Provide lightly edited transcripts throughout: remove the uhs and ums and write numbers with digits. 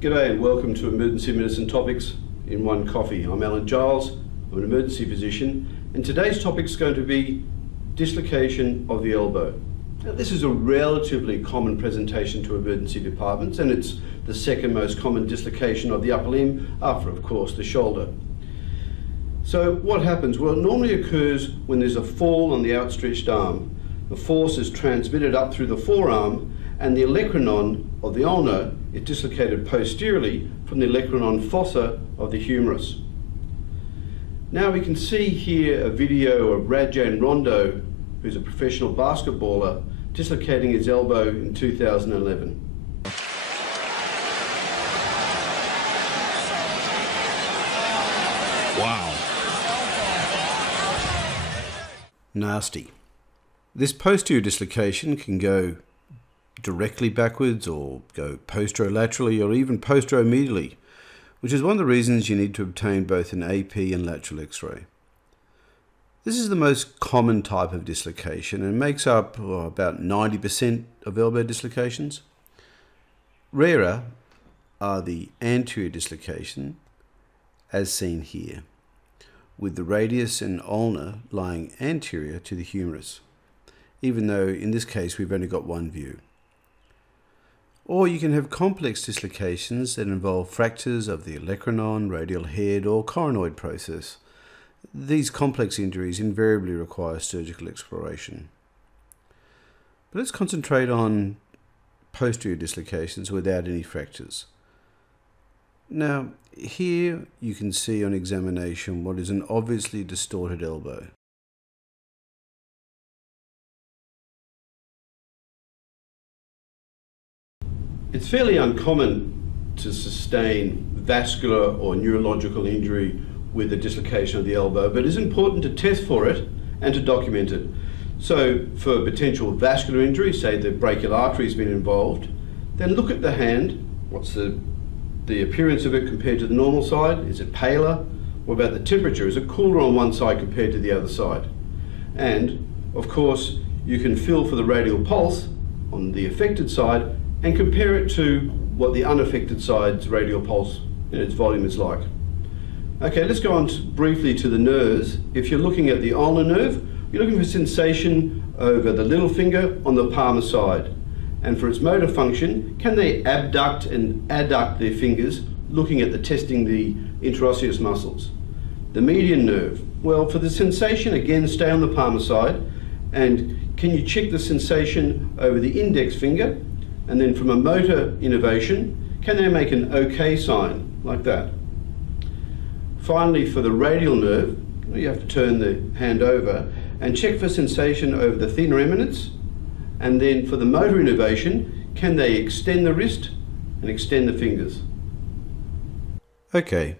G'day and welcome to Emergency Medicine Topics in One Coffee. I'm Giles, I'm an emergency physician, and today's topic is going to be dislocation of the elbow. Now, this is a relatively common presentation to emergency departments, and it's the second most common dislocation of the upper limb after, of course, the shoulder. So what happens? Well, it normally occurs when there's a fall on the outstretched arm. The force is transmitted up through the forearm, and the olecranon of the ulna is dislocated posteriorly from the olecranon fossa of the humerus. Now we can see here a video of Rajan Rondo, who's a professional basketballer, dislocating his elbow in 2011. Wow. Nasty. This posterior dislocation can go directly backwards or go posterolaterally or even posteromedially, which is one of the reasons you need to obtain both an AP and lateral X-ray. This is the most common type of dislocation and makes up about 90% of elbow dislocations. Rarer are the anterior dislocation, as seen here, with the radius and ulna lying anterior to the humerus, even though in this case we've only got one view. Or you can have complex dislocations that involve fractures of the olecranon, radial head, or coronoid process. These complex injuries invariably require surgical exploration. But let's concentrate on posterior dislocations without any fractures. Now, here you can see on examination what is an obviously distorted elbow. It's fairly uncommon to sustain vascular or neurological injury with the dislocation of the elbow, but it's important to test for it and to document it. So for potential vascular injury, say the brachial artery has been involved, then look at the hand. What's the appearance of it compared to the normal side? Is it paler? What about the temperature? Is it cooler on one side compared to the other side? And of course, you can feel for the radial pulse on the affected side and compare it to what the unaffected side's radial pulse in its volume is like. Okay, let's go on briefly to the nerves. If you're looking at the ulnar nerve, you're looking for sensation over the little finger on the palmar side. And for its motor function, can they abduct and adduct their fingers, looking at testing the interosseous muscles? The median nerve, well, for the sensation, again, stay on the palmar side, and can you check the sensation over the index finger? And then from a motor innervation, can they make an OK sign, like that? Finally, for the radial nerve, you have to turn the hand over and check for sensation over the thenar eminence. And then for the motor innervation, can they extend the wrist and extend the fingers? Okay,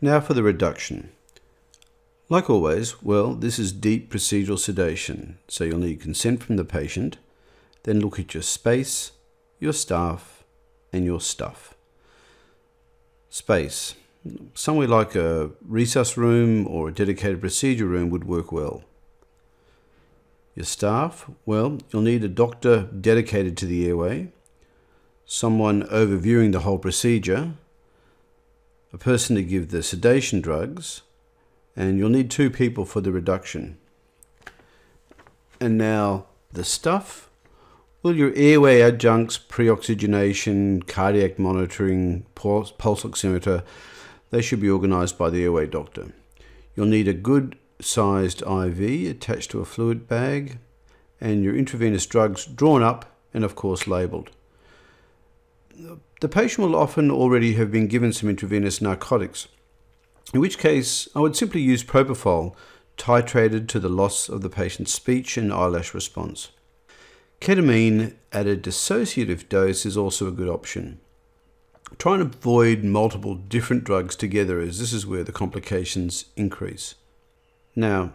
now for the reduction. Like always, well, this is deep procedural sedation, so you'll need consent from the patient, then look at your space, your staff, and your stuff. Space. Somewhere like a resus room or a dedicated procedure room would work well. Your staff, well, you'll need a doctor dedicated to the airway, someone overviewing the whole procedure, a person to give the sedation drugs, and you'll need 2 people for the reduction. And now the stuff. Well, your airway adjuncts, pre-oxygenation, cardiac monitoring, pulse oximeter, they should be organised by the airway doctor. You'll need a good sized IV attached to a fluid bag, and your intravenous drugs drawn up and of course labelled. The patient will often already have been given some intravenous narcotics, in which case I would simply use propofol titrated to the loss of the patient's speech and eyelash response. Ketamine at a dissociative dose is also a good option. Try and avoid multiple different drugs together, as this is where the complications increase. Now,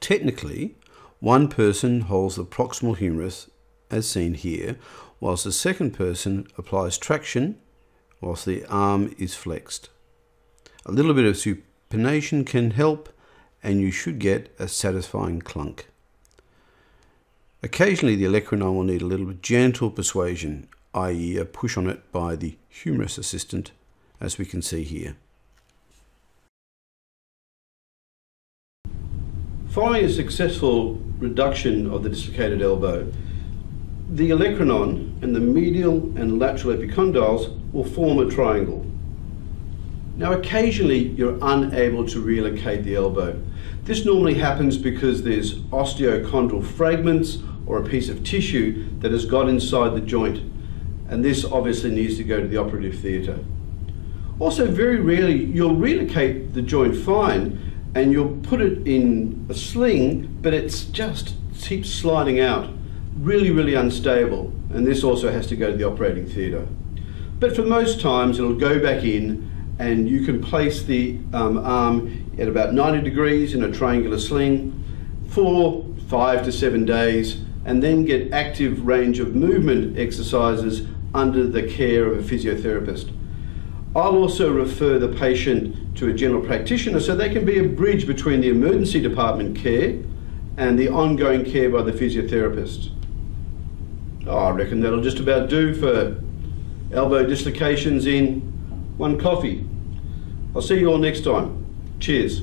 technically, one person holds the proximal humerus, as seen here, whilst the second person applies traction whilst the arm is flexed. A little bit of supination can help, and you should get a satisfying clunk. Occasionally the olecranon will need a little bit gentle persuasion, i.e. a push on it by the humerus assistant, as we can see here. Following a successful reduction of the dislocated elbow, the olecranon and the medial and lateral epicondyles will form a triangle. Now, occasionally you're unable to relocate the elbow. This normally happens because there's osteochondral fragments or a piece of tissue that has got inside the joint, and this obviously needs to go to the operative theatre. Also, very rarely you'll relocate the joint fine and you'll put it in a sling, but it's just keeps sliding out. Really unstable, and this also has to go to the operating theatre. But for most times it'll go back in, and you can place the arm at about 90 degrees in a triangular sling for 5 to 7 days, and then get active range of movement exercises under the care of a physiotherapist. I'll also refer the patient to a general practitioner so they can be a bridge between the emergency department care and the ongoing care by the physiotherapist. I reckon that'll just about do for elbow dislocations in one coffee. I'll see you all next time. Cheers.